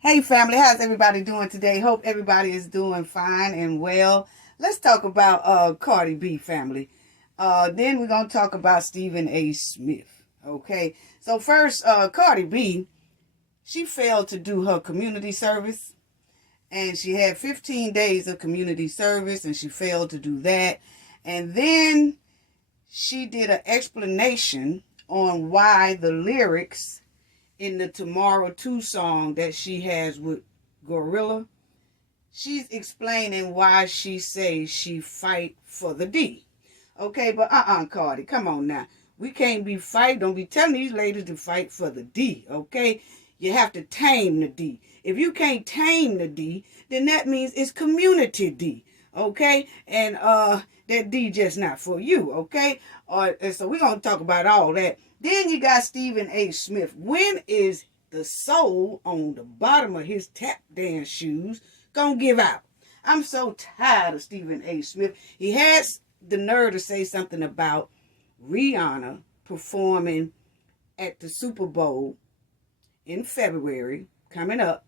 Hey family, how's everybody doing today? Hope everybody is doing fine and well. Let's talk about Cardi B family. Then we're gonna talk about Stephen A. Smith. Okay. So first, Cardi B, she failed to do her community service, and she had 15 days of community service, and she failed to do that. And then she did an explanation on why the lyrics in the Tomorrow 2 song that she has with Gorilla, she's explaining why she says she fight for the D. Okay, but Cardi, come on now. We can't be fighting. Don't be telling these ladies to fight for the D, okay? You have to tame the D. If you can't tame the D, then that means it's community D, okay? And that D just not for you, okay? And so we're going to talk about all that. Then you got Stephen A. Smith. When is the sole on the bottom of his tap dance shoes gonna give out? I'm so tired of Stephen A. Smith. He has the nerve to say something about Rihanna performing at the Super Bowl in February coming up,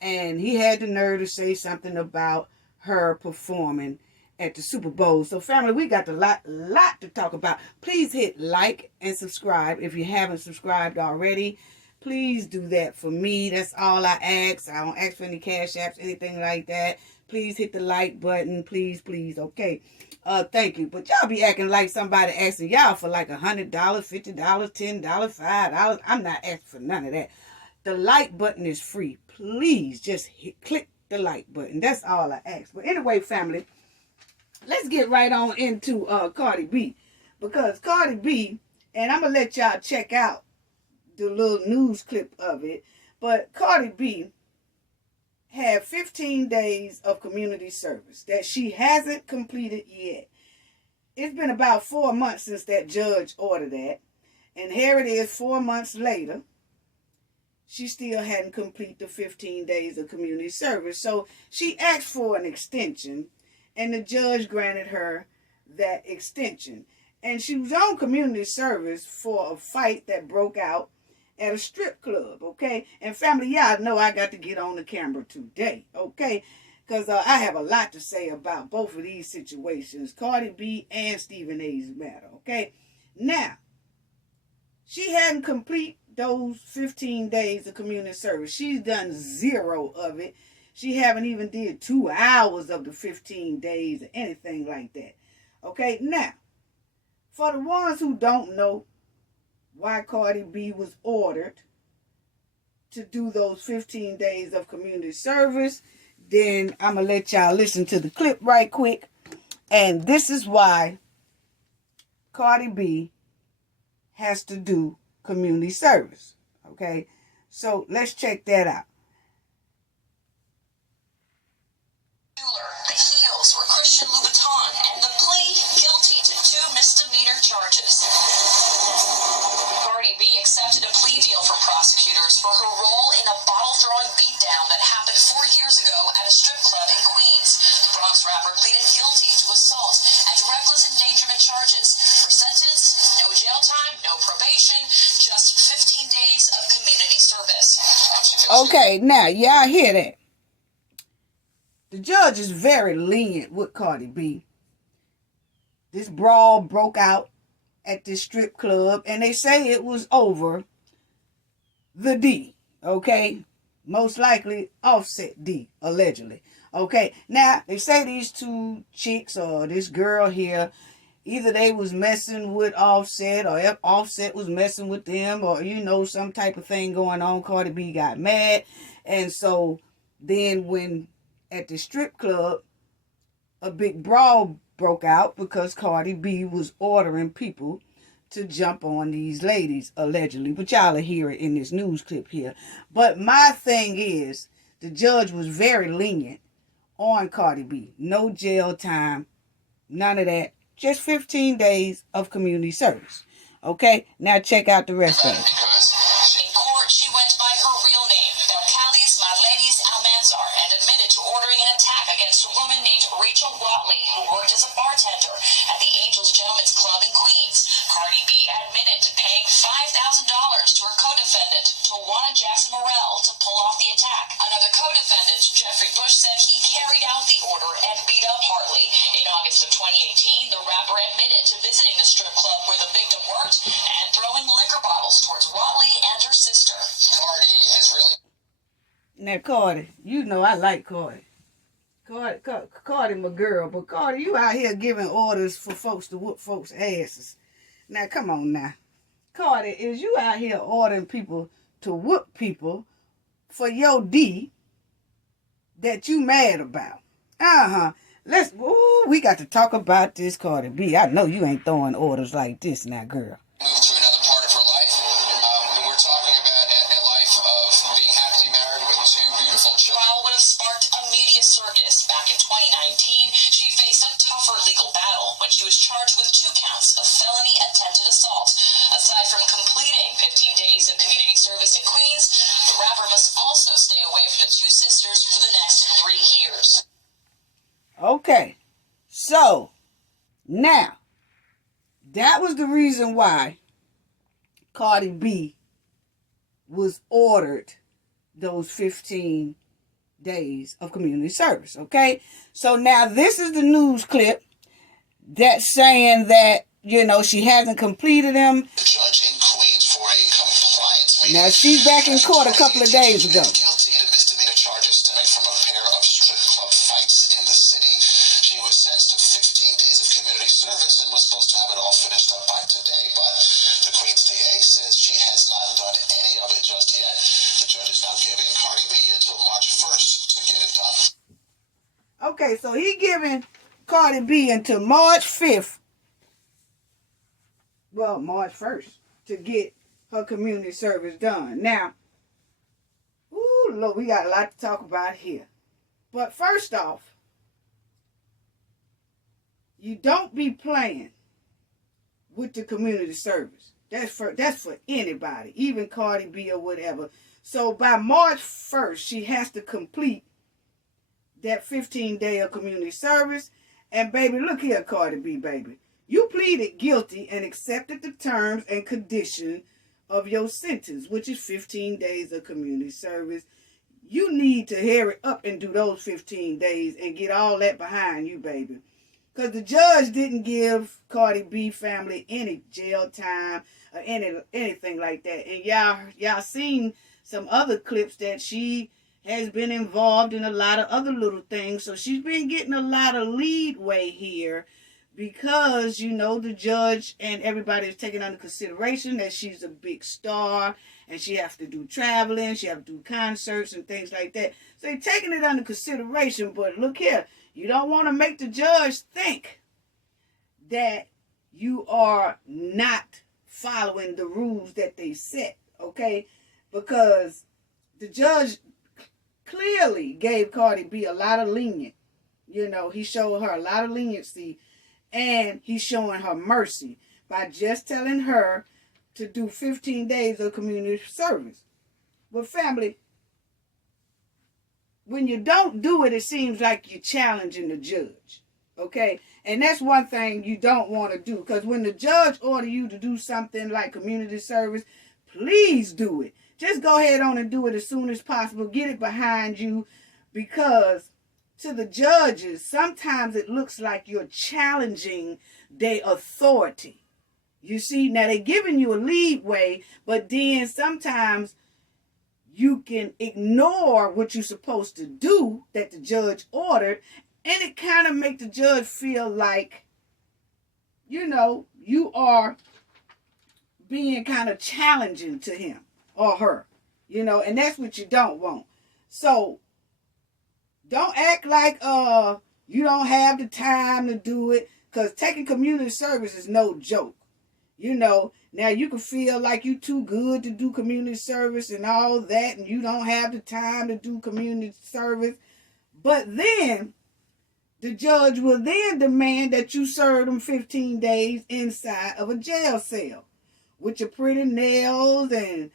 and he had the nerve to say something about her performing at the Super Bowl. So family, we got a lot to talk about. Please hit like and subscribe if you haven't subscribed already. Please do that for me. That's all I ask. I don't ask for any cash apps, anything like that. Please hit the like button. Please, okay. Thank you. But y'all be acting like somebody asking y'all for like $100, $50, $10, $5. I'm not asking for none of that. The like button is free. Please just click the like button. That's all I ask. But anyway, family, let's get right on into Cardi B. Because Cardi B, and I'm going to let y'all check out the little news clip of it, but Cardi B had 15 days of community service that she hasn't completed yet. It's been about 4 months since that judge ordered that, and here it is 4 months later. She still hadn't completed the 15 days of community service. So she asked for an extension, and the judge granted her that extension. And she was on community service for a fight that broke out at a strip club, okay? And family, y'all know I got to get on the camera today, okay? Because I have a lot to say about both of these situations, Cardi B and Stephen A's matter, okay? Now, she hadn't complete those 15 days of community service. She's done 0 of it. She haven't even did 2 hours of the 15 days or anything like that. Okay, now, for the ones who don't know why Cardi B was ordered to do those 15 days of community service, then I'm going to let y'all listen to the clip right quick. And this is why Cardi B has to do community service. Okay, so let's check that out. The heels were Christian Louboutin, and the plea guilty to 2 misdemeanor charges. Cardi B accepted a plea deal from prosecutors for her role in a bottle-throwing beatdown that happened 4 years ago at a strip club in Queens. The Bronx rapper pleaded guilty to assault and reckless endangerment charges. Her sentence, no jail time, no probation, just 15 days of community service. Okay, now y'all hear that? The judge is very lenient with Cardi B. This brawl broke out at this strip club, and they say it was over the D, okay? Most likely Offset D, allegedly. Okay, now they say these 2 chicks or this girl here, either they was messing with Offset or if Offset was messing with them, or some type of thing going on. Cardi B got mad, and so then when at the strip club, a big brawl broke out because Cardi B was ordering people to jump on these ladies, allegedly. But y'all will hear it in this news clip here. But my thing is, the judge was very lenient on Cardi B. No jail time, none of that. Just 15 days of community service. Okay, now check out the rest of it. In court, she went by her real name, Belcalis Marlenis Almanzar, and admitted to ordering an attack against a woman named Rachel Watley, who worked as a bartender at the Angels Gentlemen's Club in Queens. Cardi B admitted to paying $5,000 to her co-defendant to watch wanted Jackson Morrell to pull off the attack. Another co-defendant, Jeffrey Bush, said he carried out the order and beat up Hartley. In August of 2018, the rapper admitted to visiting the strip club where the victim worked and throwing liquor bottles towards Watley and her sister. Cardi has really... Now, Cardi, you know I like Cardi. Cardi my girl, but Cardi, you out here giving orders for folks to whoop folks' asses. Now, come on now. Cardi, is you out here ordering people to whoop people for your D that you mad about? We got to talk about this, Cardi B. I know you ain't throwing orders like this now, girl. Moved to another part of her life, and we're talking about a life of being happily married with two beautiful children. Trial would have sparked a media circus. Back in 2019, she faced a tougher legal battle when she was charged with 2 counts of felony attempted assault. Aside from completing 15 days of community service in Queens, the rapper must also stay away from the 2 sisters for the next 3 years. Okay, so now that was the reason why Cardi B was ordered those 15 days of community service, okay? So now this is the news clip that's saying that, you know, she hasn't completed them. The judge in Queens for a compliance meeting. Now she's back in court a couple of days ago. Guilty to misdemeanor charges stemming from a pair of strip club fights in the city. She was sentenced to 15 days of community service and was supposed to have it all finished up by today, but the Queens DA says she has not done any of it just yet. The judge is now giving Cardi B until March 1st to get it done. Okay, so he giving Cardi B until March 5th. Well, March 1st to get her community service done. Now, Lord, we got a lot to talk about here. But first off, you don't be playing with the community service. That's for anybody, even Cardi B or whatever. So by March 1st, she has to complete that 15-day of community service. And baby, look here, Cardi B, baby. You pleaded guilty and accepted the terms and conditions of your sentence, which is 15 days of community service. You need to hurry up and do those 15 days and get all that behind you, baby. Because the judge didn't give Cardi B family any jail time or anything like that. And y'all seen some other clips that she has been involved in a lot of other little things. So she's been getting a lot of leadway here because, you know, the judge and everybody is taking under consideration that she's a big star and she has to do traveling, she has to do concerts and things like that. So they're taking it under consideration. But look here, you don't want to make the judge think that you are not following the rules that they set, okay? Because the judge clearly gave Cardi B a lot of lenient. You know, he showed her a lot of leniency, and he's showing her mercy by just telling her to do 15 days of community service. But family, when you don't do it, it seems like you're challenging the judge, okay? And that's one thing you don't want to do, because when the judge order you to do something like community service, please do it. Just go ahead on and do it as soon as possible. Get it behind you, because to the judges, sometimes it looks like you're challenging their authority. You see, now they're giving you a leadway, but then sometimes you can ignore what you're supposed to do that the judge ordered, and it kind of make the judge feel like, you know, you are being kind of challenging to him or her, you know, and that's what you don't want. So don't act like you don't have the time to do it, because taking community service is no joke. You know, now you can feel like you too good to do community service and all that, and you don't have the time to do community service. But then the judge will then demand that you serve them 15 days inside of a jail cell with your pretty nails and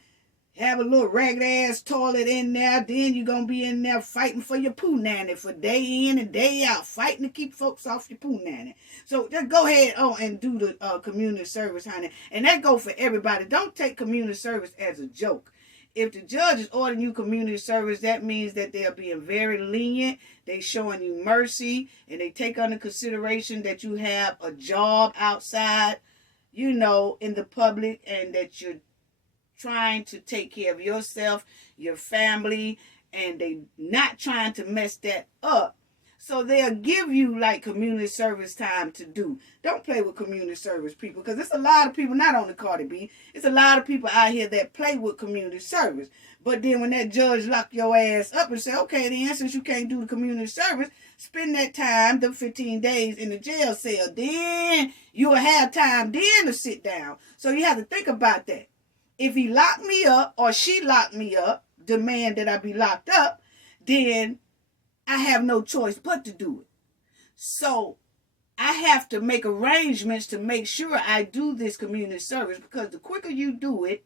have a little ragged ass toilet in there. Then you're going to be in there fighting for your poo nanny for day in and day out, fighting to keep folks off your poo nanny. So just go ahead on and do the community service, honey. And that go for everybody. Don't take community service as a joke. if the judge is ordering you community service, that means that they are being very lenient. They showing you mercy, and they take under consideration that you have a job outside, in the public, and that you're trying to take care of yourself, your family, and they not trying to mess that up. So they'll give you like community service time to do. Don't play with community service people, because it's a lot of people, not only Cardi B, it's a lot of people out here that play with community service. But then when that judge lock your ass up and say, okay, then since you can't do the community service, spend that time, the 15 days in the jail cell. Then you'll have time then to sit down. So you have to think about that. If he locked me up or she locked me up, demand that I be locked up, then I have no choice but to do it. So I have to make arrangements to make sure I do this community service, because the quicker you do it,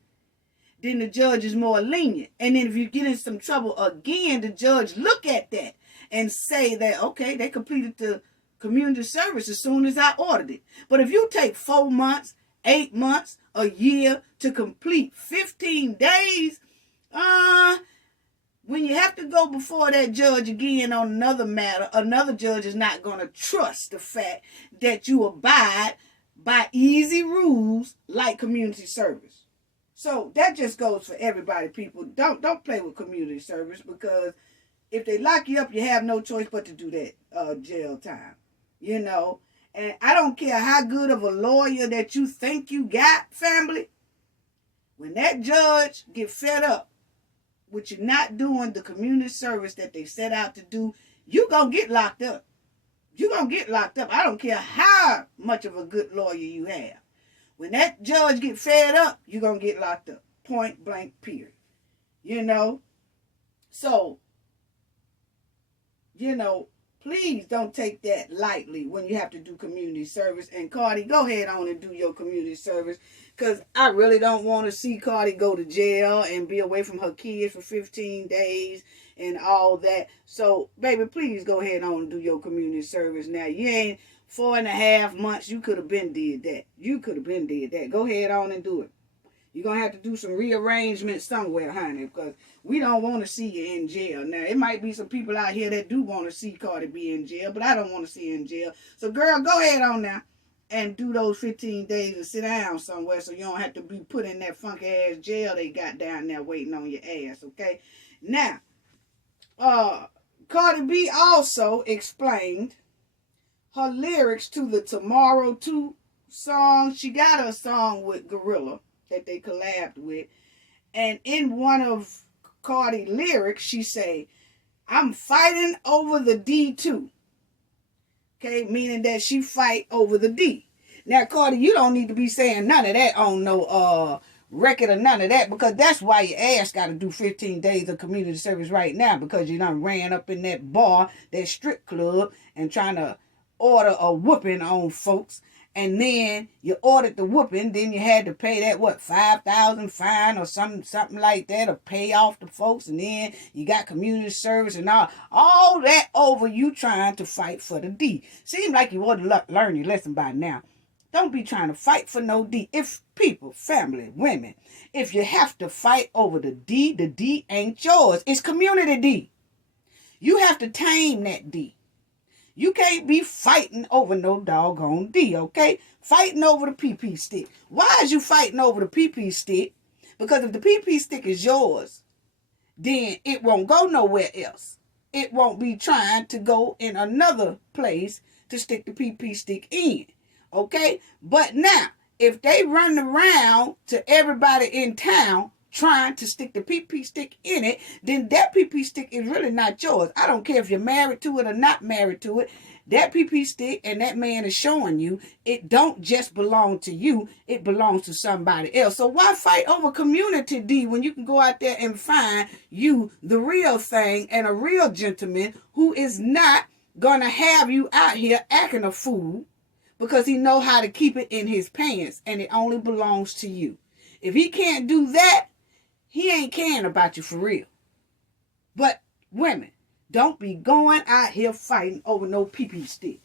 then the judge is more lenient. And then if you get in some trouble again, the judge look at that and say that, okay, they completed the community service as soon as I ordered it. But if you take 4 months, 8 months, a year to complete 15 days, when you have to go before that judge again on another matter, another judge is not going to trust the fact that you abide by easy rules like community service. So that just goes for everybody, people. Don't play with community service, because if they lock you up, you have no choice but to do that jail time, And I don't care how good of a lawyer that you think you got, family. When that judge get fed up with you not doing the community service that they set out to do, you going to get locked up. You're going to get locked up. I don't care how much of a good lawyer you have. When that judge get fed up, you're going to get locked up. Point blank, period. So, please don't take that lightly when you have to do community service. And Cardi, go ahead on and do your community service, because I really don't want to see Cardi go to jail and be away from her kids for 15 days and all that. So, baby, please go ahead on and do your community service. Now, you ain't 4.5 months. You could have been did that. Go ahead on and do it. You're going to have to do some rearrangement somewhere, honey, because we don't want to see you in jail. Now, it might be some people out here that do want to see Cardi B in jail, but I don't want to see her in jail. So, girl, go ahead on now and do those 15 days and sit down somewhere so you don't have to be put in that funky-ass jail they got down there waiting on your ass, okay? Now, Cardi B also explained her lyrics to the Tomorrow 2 song. She got a song with Gorilla that they collabed with. And in one of Cardi's lyrics, she say, I'm fighting over the D2. Okay, meaning that she fight over the D. Now, Cardi, you don't need to be saying none of that on no record or none of that, because that's why your ass got to do 15 days of community service right now, because you done ran up in that bar, that strip club, and trying to order a whooping on folks. And then you ordered the whooping, then you had to pay that, $5,000 fine or something like that, or pay off the folks, and then you got community service and all that over you trying to fight for the D. Seems like you ought to learn your lesson by now. Don't be trying to fight for no D. If people, family, women, if you have to fight over the D ain't yours. It's community D. You have to tame that D. You can't be fighting over no doggone D, okay? Fighting over the PP stick. Why is you fighting over the PP stick? Because if the PP stick is yours, then it won't go nowhere else. It won't be trying to go in another place to stick the PP stick in, okay? But now, if they run around to everybody in town trying to stick the PP stick in it, then that PP stick is really not yours. I don't care if you're married to it or not married to it. That PP stick and that man is showing you it don't just belong to you. It belongs to somebody else. So why fight over community D when you can go out there and find you the real thing and a real gentleman who is not going to have you out here acting a fool because he know how to keep it in his pants and it only belongs to you. If he can't do that, he ain't caring about you for real. But women, don't be going out here fighting over no PP stick.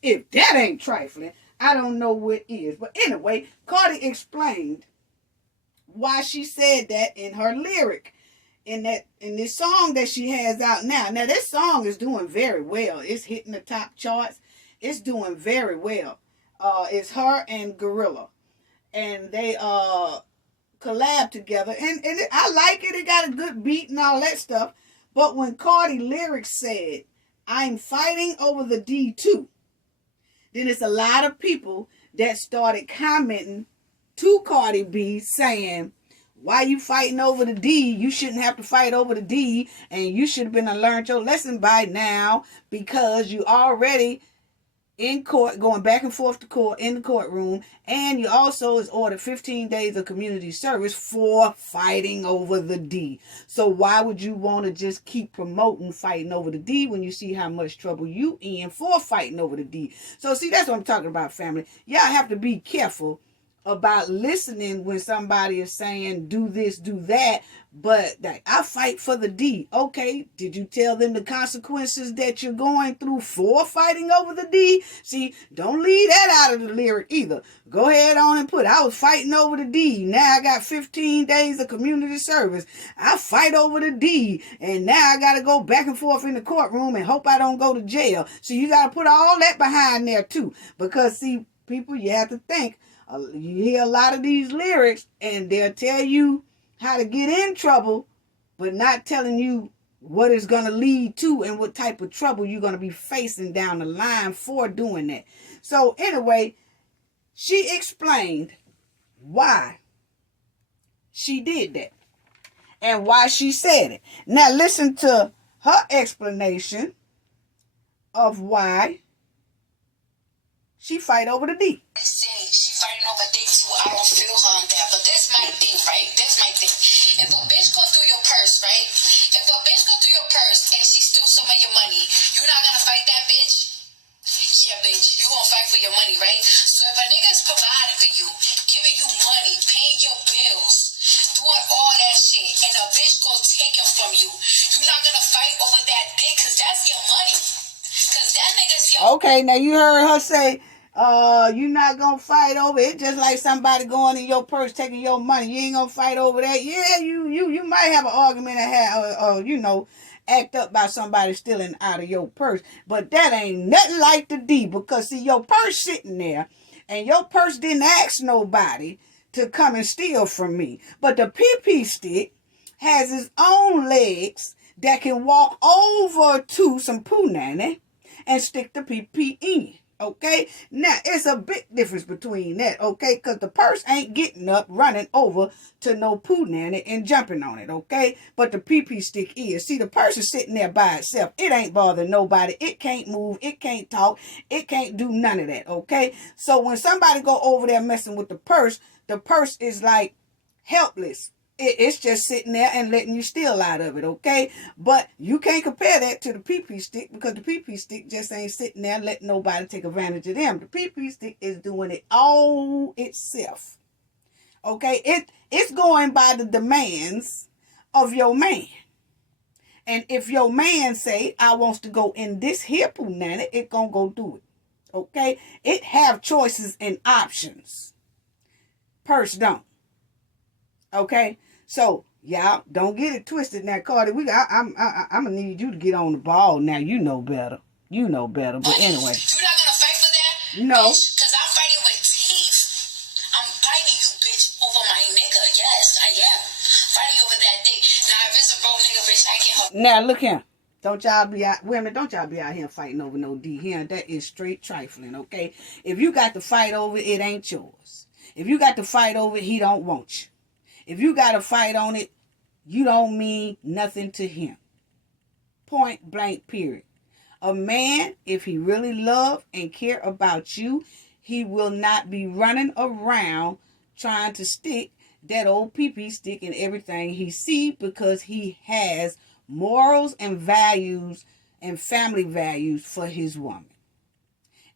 If that ain't trifling, I don't know what is. But anyway, Cardi explained why she said that in her lyric. In this song that she has out now. Now this song is doing very well. It's hitting the top charts. It's doing very well. It's her and Gorilla, and they collab together, and I like it. It got a good beat and all that stuff. But when Cardi lyrics said, "I'm fighting over the D too," then it's a lot of people that started commenting to Cardi B saying, why you fighting over the D? You shouldn't have to fight over the D, and you should have been learned your lesson by now, because you already in court, going back and forth to court in the courtroom, and you also is ordered 15 days of community service for fighting over the D. So why would you want to just keep promoting fighting over the D when you see how much trouble you in for fighting over the D? So see, that's what I'm talking about, family. Y'all have to be careful about listening when somebody is saying do this, do that, but like, I fight for the D. Okay, did you tell them the consequences that you're going through for fighting over the D? See, don't leave that out of the lyric either. Go ahead on and put, I was fighting over the D. Now I got 15 days of community service. I fight over the D, and now I got to go back and forth in the courtroom and hope I don't go to jail. So you got to put all that behind there too, because see, people, you have to think. You hear a lot of these lyrics and they'll tell you how to get in trouble, but not telling you what it's going to lead to and what type of trouble you're going to be facing down the line for doing that. So anyway, she explained why she did that and why she said it. Now listen to her explanation of why she fight over the D. She fighting over D too. I don't feel her on that. But this my thing, right? This my thing. If a bitch go through your purse, right? If a bitch go through your purse and she steals some of your money, you're not gonna fight that bitch? Yeah, bitch. You gonna fight for your money, right? So if a nigga's providing for you, giving you money, paying your bills, doing all that shit, and a bitch go take it from you, you're not gonna fight over that dick because that's your money. Because that nigga's your... Okay, now you heard her say, you're not gonna fight over it. Just like somebody going in your purse taking your money, you ain't gonna fight over that. Yeah, you might have an argument and have act up by somebody stealing out of your purse, but that ain't nothing like the D, because see, your purse sitting there and your purse didn't ask nobody to come and steal from me, but the PP stick has its own legs that can walk over to some punani and stick the PP in. Okay, now it's a big difference between that, okay, because the purse ain't getting up, running over to no poo nanny and jumping on it, okay, but the PP stick is. See, the purse is sitting there by itself. It ain't bothering nobody. It can't move. It can't talk. It can't do none of that, okay. So when somebody go over there messing with the purse is like helpless. It's just sitting there and letting you steal out of it, okay? But you can't compare that to the PP stick, because the PP stick just ain't sitting there letting nobody take advantage of them. The PP stick is doing it all itself, okay? It's going by the demands of your man. And if your man say, I wants to go in this here punani, it gonna go do it, okay? It have choices and options. Purse don't, okay? So, y'all, don't get it twisted now, Cardi. I'm gonna need you to get on the ball now. You know better. You know better. But anyway. You're not gonna fight for that? No. Because I'm fighting with teeth. I'm fighting you, bitch, over my nigga. Yes, I am. Fighting over that dick. Now, if it's a broke nigga, bitch, I get her. Now, look here. Don't y'all be out here fighting over no D here. That is straight trifling, okay? If you got to fight over it, it ain't yours. If you got to fight over it, he don't want you. If you got to fight on it, you don't mean nothing to him. Point blank, period. A man, if he really love and care about you, he will not be running around trying to stick that old PP stick in everything he see, because he has morals and values and family values for his woman.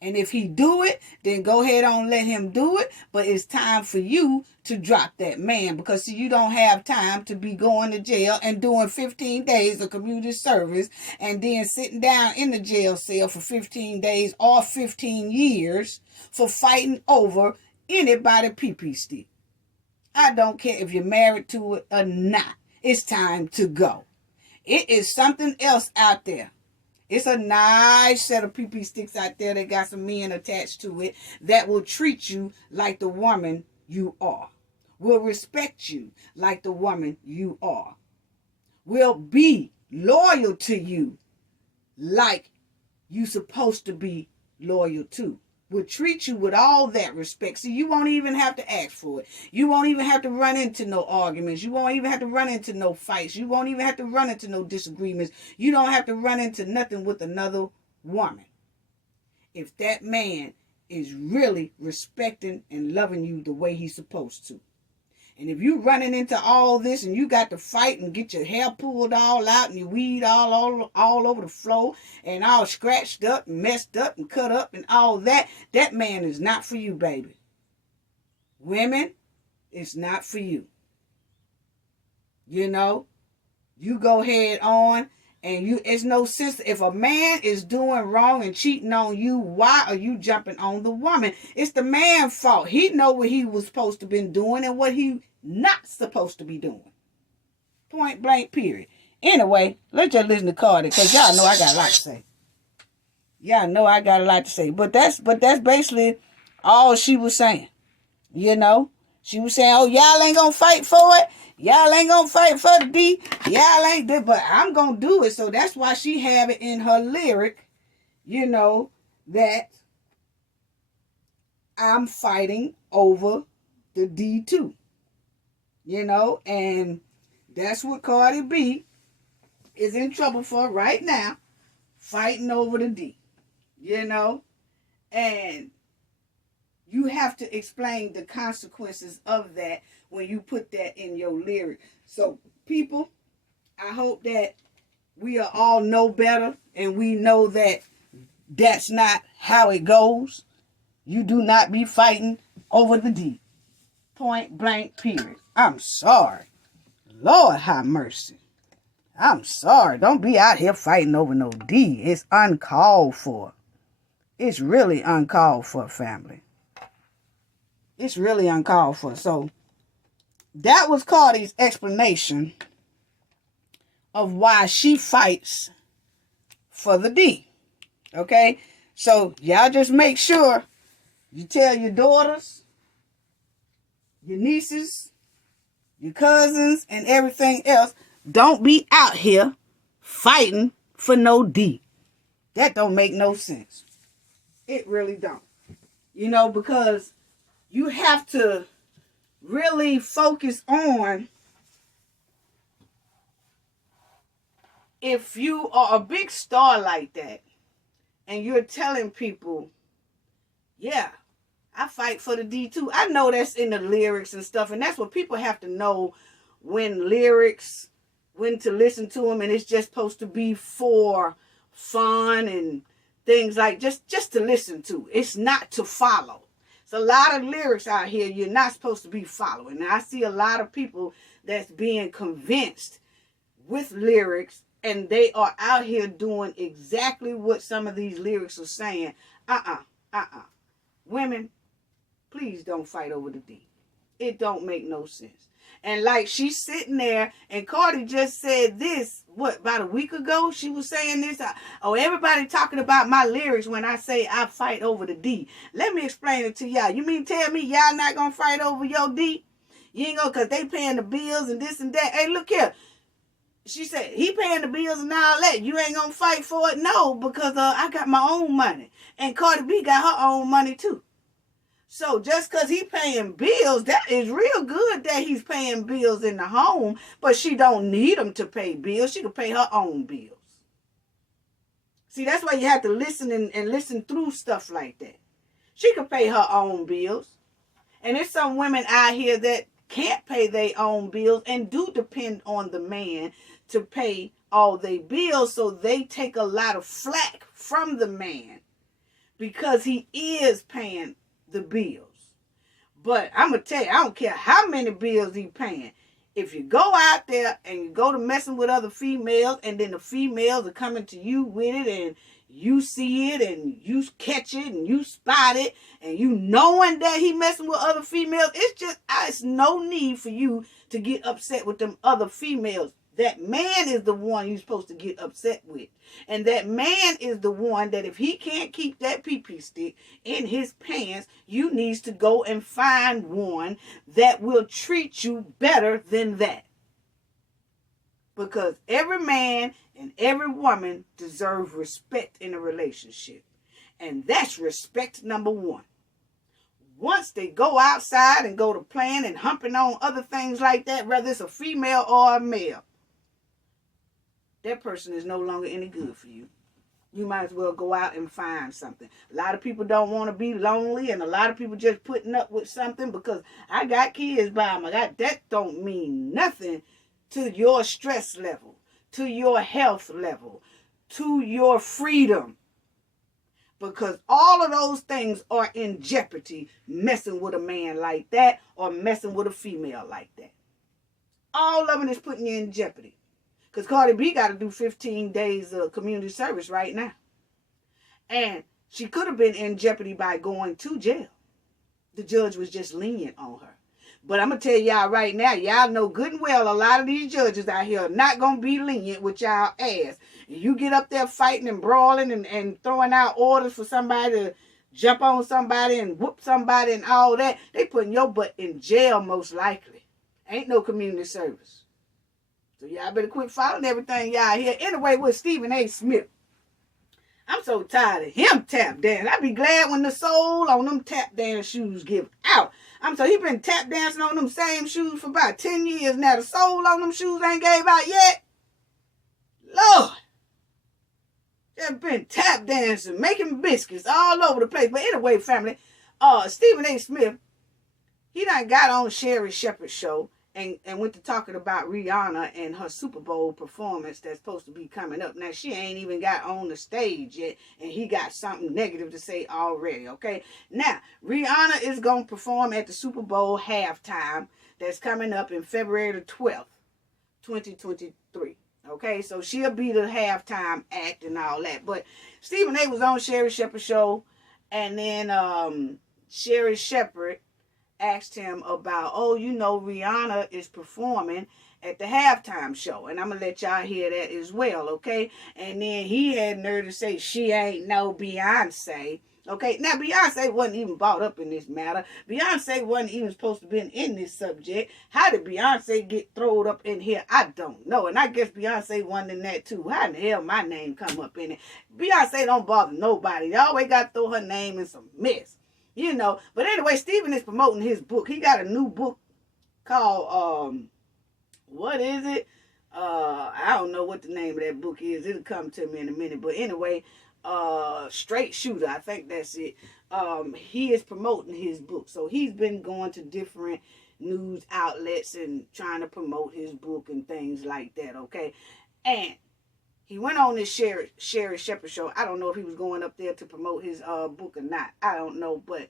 And if he do it, then go ahead on, let him do it. But it's time for you to drop that man, because see, you don't have time to be going to jail and doing 15 days of community service and then sitting down in the jail cell for 15 days or 15 years for fighting over anybody PP stick. I don't care if you're married to it or not. It's time to go. It is something else out there. It's a nice set of PP sticks out there that got some men attached to it that will treat you like the woman you are. Will respect you like the woman you are. Will be loyal to you like you supposed to be loyal to. Will treat you with all that respect. So you won't even have to ask for it. You won't even have to run into no arguments. You won't even have to run into no fights. You won't even have to run into no disagreements. You don't have to run into nothing with another woman. If that man is really respecting and loving you the way he's supposed to. And if you running into all this and you got to fight and get your hair pulled all out and your weed all over the floor and all scratched up and messed up and cut up and all that, that man is not for you, baby. Women, it's not for you. You know, you go head on and it's no sense. If a man is doing wrong and cheating on you, why are you jumping on the woman? It's the man's fault. He know what he was supposed to been doing and what he not supposed to be doing. Point blank, period. Anyway, let's just listen to Cardi, because y'all know I got a lot to say. Y'all know I got a lot to say. But that's basically all she was saying. You know? She was saying, oh, y'all ain't gonna fight for it. Y'all ain't gonna fight for the D. Y'all ain't that, but I'm gonna do it. So that's why she have it in her lyric, you know, that I'm fighting over the D too. You know, and that's what Cardi B is in trouble for right now, fighting over the D. You know, and you have to explain the consequences of that when you put that in your lyric. So, people, I hope that we all know better and we know that that's not how it goes. You do not be fighting over the D. Point blank, period. I'm sorry. Lord have mercy. I'm sorry. Don't be out here fighting over no D. It's uncalled for. It's really uncalled for, family. It's really uncalled for. So, that was Cardi's explanation of why she fights for the D. Okay? So, y'all just make sure you tell your daughters, your nieces, your cousins, and everything else, don't be out here fighting for no D. That don't make no sense. It really don't. You know, because you have to really focus on, if you are a big star like that and you're telling people, yeah, I fight for the D too. I know that's in the lyrics and stuff, and that's what people have to know when lyrics, when to listen to them, and it's just supposed to be for fun and things like just to listen to. It's not to follow. It's a lot of lyrics out here you're not supposed to be following. And I see a lot of people that's being convinced with lyrics, and they are out here doing exactly what some of these lyrics are saying. Women, please don't fight over the D. It don't make no sense. And like she's sitting there, and Cardi just said this, about a week ago? She was saying this. Oh, everybody talking about my lyrics when I say I fight over the D. Let me explain it to y'all. You mean tell me y'all not gonna fight over your D? You ain't gonna, because they paying the bills and this and that. Hey, look here. She said, he paying the bills and all that. You ain't gonna fight for it? No, because I got my own money. And Cardi B got her own money too. So just because he paying bills, that is real good that he's paying bills in the home, but she don't need him to pay bills. She can pay her own bills. See, that's why you have to listen and listen through stuff like that. She can pay her own bills. And there's some women out here that can't pay their own bills and do depend on the man to pay all their bills, so they take a lot of flack from the man because he is paying the bills. But I'm going to tell you, I don't care how many bills he paying. If you go out there and you go to messing with other females, and then the females are coming to you with it, and you see it, and you catch it, and you spot it, and you knowing that he messing with other females, it's no need for you to get upset with them other females. That man is the one you're supposed to get upset with. And that man is the one that if he can't keep that pee-pee stick in his pants, you needs to go and find one that will treat you better than that. Because every man and every woman deserve respect in a relationship. And that's respect number one. Once they go outside and go to playing and humping on other things like that, whether it's a female or a male, that person is no longer any good for you. You might as well go out and find something. A lot of people don't want to be lonely, and a lot of people just putting up with something because I got kids by my God. That don't mean nothing to your stress level, to your health level, to your freedom. Because all of those things are in jeopardy messing with a man like that or messing with a female like that. All of it is putting you in jeopardy. Because Cardi B got to do 15 days of community service right now. And she could have been in jeopardy by going to jail. The judge was just lenient on her. But I'm going to tell y'all right now, y'all know good and well a lot of these judges out here are not going to be lenient with y'all ass. You get up there fighting and brawling and throwing out orders for somebody to jump on somebody and whoop somebody and all that. They putting your butt in jail most likely. Ain't no community service. So y'all better quit following everything y'all hear. Anyway, with Stephen A. Smith, I'm so tired of him tap dancing. I be glad when the soul on them tap dance shoes give out. He been tap dancing on them same shoes for about 10 years now. The soul on them shoes ain't gave out yet. Lord. Just been tap dancing, making biscuits all over the place. But anyway, family, Stephen A. Smith, he done got on Sherry Shepherd's show and went to talking about Rihanna and her Super Bowl performance that's supposed to be coming up. Now, she ain't even got on the stage yet, and he got something negative to say already, okay? Now, Rihanna is going to perform at the Super Bowl halftime that's coming up in February the 12th, 2023. Okay, so she'll be the halftime act and all that. But Stephen A. was on Sherry Shepherd's show, and then Sherry Shepherd asked him about, Rihanna is performing at the halftime show. And I'm going to let y'all hear that as well, okay? And then he had nerve to say she ain't no Beyonce. Okay, now Beyonce wasn't even brought up in this matter. Beyonce wasn't even supposed to be in this subject. How did Beyonce get thrown up in here? I don't know. And I guess Beyonce wasn't in that too. How in the hell my name come up in it? Beyonce don't bother nobody. They always got to throw her name in some mess. But anyway, Stephen is promoting his book. He got a new book called, what is it? I don't know what the name of that book is. It'll come to me in a minute. But anyway, Straight Shooter, I think that's it. He is promoting his book. So he's been going to different news outlets and trying to promote his book and things like that, okay? And he went on this Sherry Shepherd show. I don't know if he was going up there to promote his book or not. I don't know. But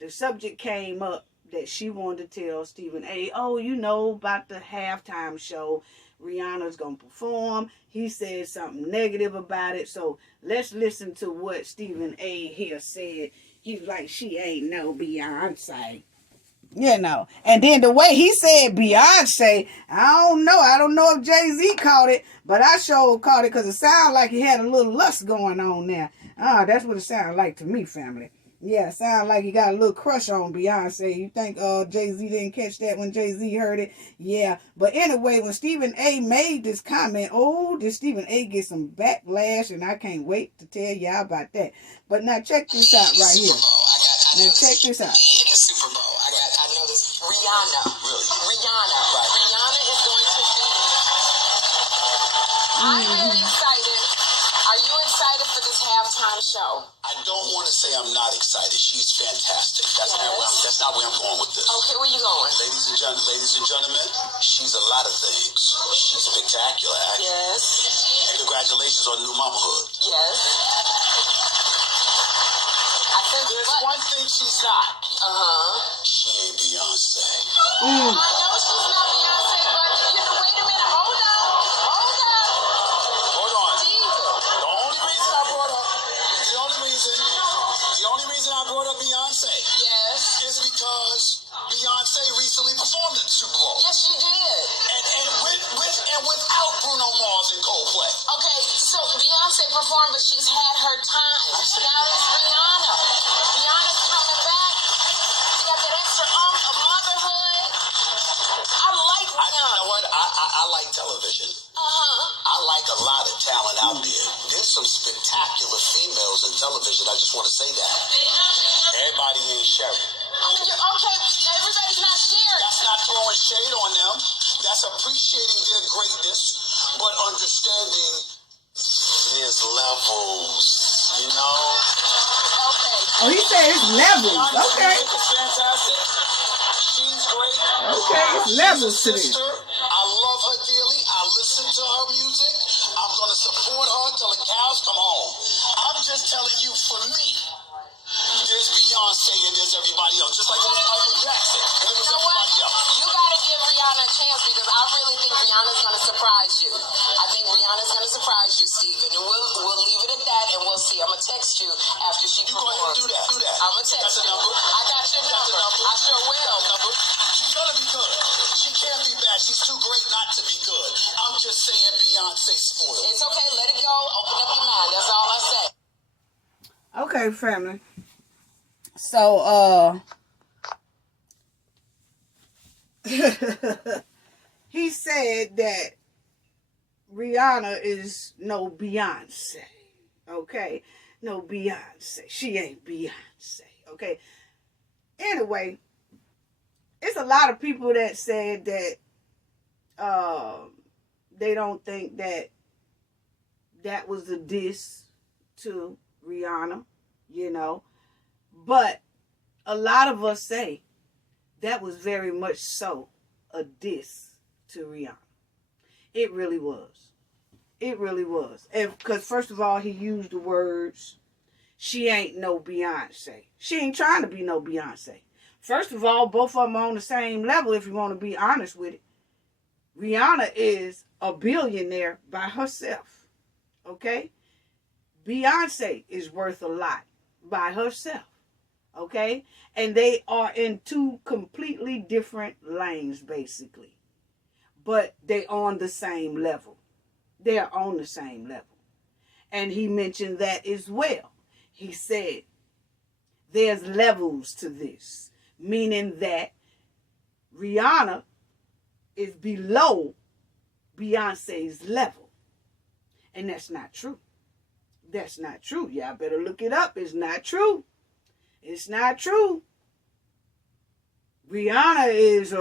the subject came up that she wanted to tell Stephen A., about the halftime show. Rihanna's going to perform. He said something negative about it. So let's listen to what Stephen A. here said. He's like, she ain't no Beyonce. And then the way he said Beyonce, I don't know if Jay-Z caught it, but I sure caught it because it sounded like he had a little lust going on there. That's what it sounded like to me, family. Yeah, it sounded like he got a little crush on Beyonce. You think Jay-Z didn't catch that when Jay-Z heard it? Yeah. But anyway, when Stephen A. made this comment, did Stephen A. get some backlash? And I can't wait to tell y'all about that. But now check this out right here. Now check this out. In the Super Bowl. I know this. Rihanna. Really? Rihanna. Right. Rihanna is going to be. I'm very excited. Are you excited for this halftime show? I don't want to say I'm not excited. She's fantastic. That's not where I'm going with this. Okay, where you going? Ladies and gentlemen, she's a lot of things. She's spectacular, actually. Yes. And congratulations on new mamahood. Yes. I think there's one thing she's not. Uh-huh. She ain't Beyonce. I know she's not Beyonce, but recently performed at the Super Bowl. Yes, she did. And without Bruno Mars and Coldplay. Okay, so Beyonce performed, but she's had her time. Now it's Rihanna. Rihanna's coming back. She got that extra of motherhood. I like Rihanna. You know what? I like television. I like a lot of talent out there. There's some spectacular females in television. I just want to say that. Everybody ain't sharing. Okay, everybody's not sharing. That's not throwing shade on them. That's appreciating their greatness, but understanding there's levels, you know? Okay. Oh, he said it's levels. Okay. It's fantastic. She's great. Okay, it's levels to this. I love her dearly. I listen to her music. I'm going to support her till the cows come home. I'm just telling you, for me, there's Beyonce and there's everybody else. Just like there was Michael Jackson and there was everybody else. You gotta give Rihanna a chance because I really think Rihanna's gonna surprise you. I think Rihanna's gonna surprise you, Steven. And we'll leave it at that and we'll see. I'm gonna text you after she You go ahead and do that. I'm gonna text you. I got your number. I sure will. She's gonna be good. She can't be bad. She's too great not to be good. I'm just saying Beyonce spoiled. It's okay. Let it go. Open up your mind. That's all I say. Okay, family. So, he said that Rihanna is no Beyonce. Okay? No Beyonce. She ain't Beyonce. Okay? Anyway, it's a lot of people that said that they don't think that was a diss to Rihanna, you know. But a lot of us say that was very much so a diss to Rihanna. It really was. It really was. Because first of all, he used the words, she ain't no Beyonce. She ain't trying to be no Beyonce. First of all, both of them are on the same level if you want to be honest with it. Rihanna is a billionaire by herself. Okay? Beyonce is worth a lot by herself. Okay? And they are in two completely different lanes, basically. But they on the same level. They are on the same level. And he mentioned that as well. He said, there's levels to this. Meaning that Rihanna is below Beyonce's level. And that's not true. That's not true. Y'all better look it up. It's not true. It's not true. Rihanna is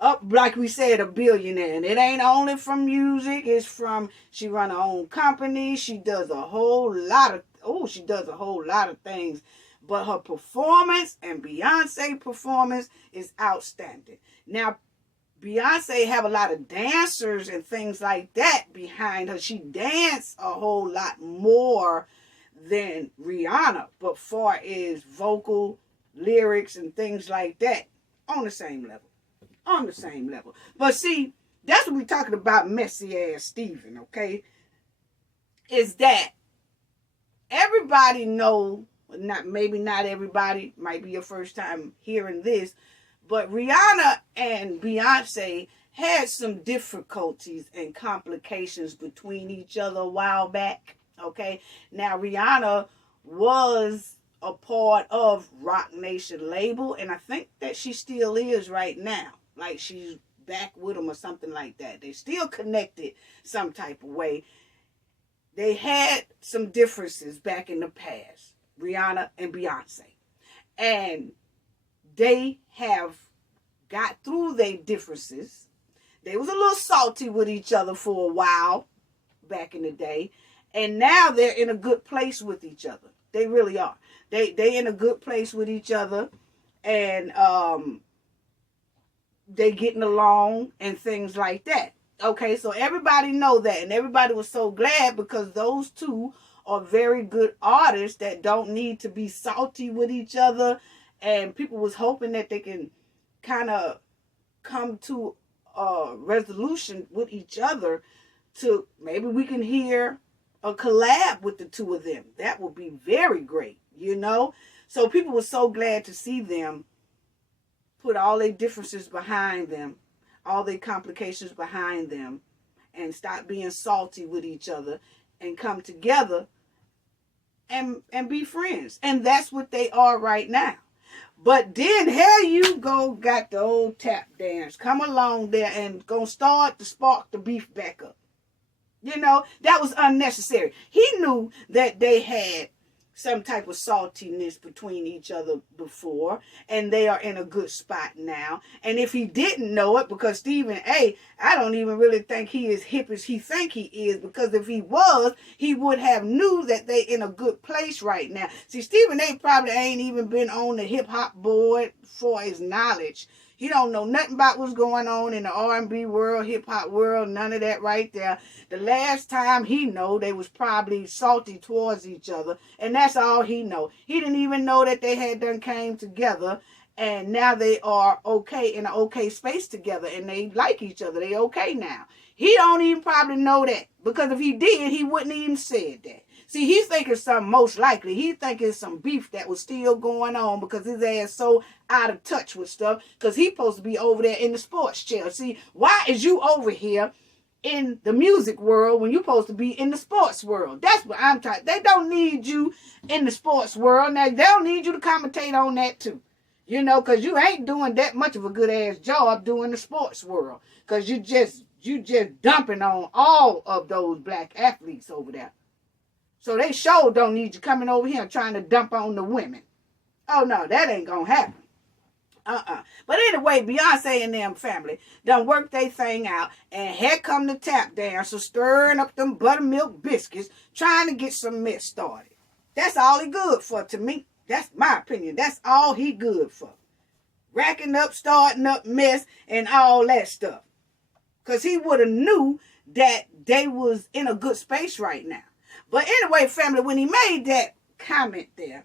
up, like we said, a billionaire. And it ain't only from music. It's from, she run her own company. She does a whole lot of things. But her performance and Beyonce performance is outstanding. Now, Beyonce have a lot of dancers and things like that behind her. She dance a whole lot more than Rihanna. But far as vocal, lyrics, and things like that, on the same level. On the same level. But see, that's what we're talking about, messy ass Steven, okay? Is that everybody know, maybe not everybody, might be your first time hearing this, but Rihanna and Beyonce had some difficulties and complications between each other a while back, okay? Now, Rihanna was a part of Roc Nation label, and I think that she still is right now. Like, she's back with them or something like that. They still connected some type of way. They had some differences back in the past, Rihanna and Beyonce. And they have got through their differences. They was a little salty with each other for a while back in the day. And now they're in a good place with each other. They really are. They in a good place with each other. And they getting along and things like that. Okay, so everybody know that. And everybody was so glad because those two are very good artists that don't need to be salty with each other. And people was hoping that they can kind of come to a resolution with each other to maybe we can hear a collab with the two of them. That would be very great, you know? So people were so glad to see them put all their differences behind them, all their complications behind them, and stop being salty with each other and come together and be friends. And that's what they are right now. But then here you go, got the old tap dance. Come along there and gonna start to spark the beef back up. You know, that was unnecessary. He knew that they had some type of saltiness between each other before, and they are in a good spot now. And if he didn't know it, because Stephen A., I don't even really think he is hip as he think he is, because if he was, he would have knew that they in a good place right now. See, Stephen A. probably ain't even been on the hip-hop board for his knowledge. He don't know nothing about what's going on in the R&B world, hip-hop world, none of that right there. The last time he know, they was probably salty towards each other, and that's all he know. He didn't even know that they had done came together, and now they are okay, in an okay space together, and they like each other. They okay now. He don't even probably know that, because if he did, he wouldn't even said that. See, he's thinking something most likely. He's thinking some beef that was still going on because his ass so out of touch with stuff because he's supposed to be over there in the sports chair. See, why is you over here in the music world when you're supposed to be in the sports world? That's what I'm talking. They don't need you in the sports world. Now, they don't need you to commentate on that too. You know, because you ain't doing that much of a good ass job doing the sports world. Because you just dumping on all of those black athletes over there. So they sure don't need you coming over here and trying to dump on the women. Oh, no, that ain't going to happen. But anyway, Beyonce and them family done worked their thing out. And here come the tap dancer stirring up them buttermilk biscuits, trying to get some mess started. That's all he good for to me. That's my opinion. That's all he good for. Racking up, starting up mess, and all that stuff. Because he would have knew that they was in a good space right now. But anyway, family, when he made that comment there,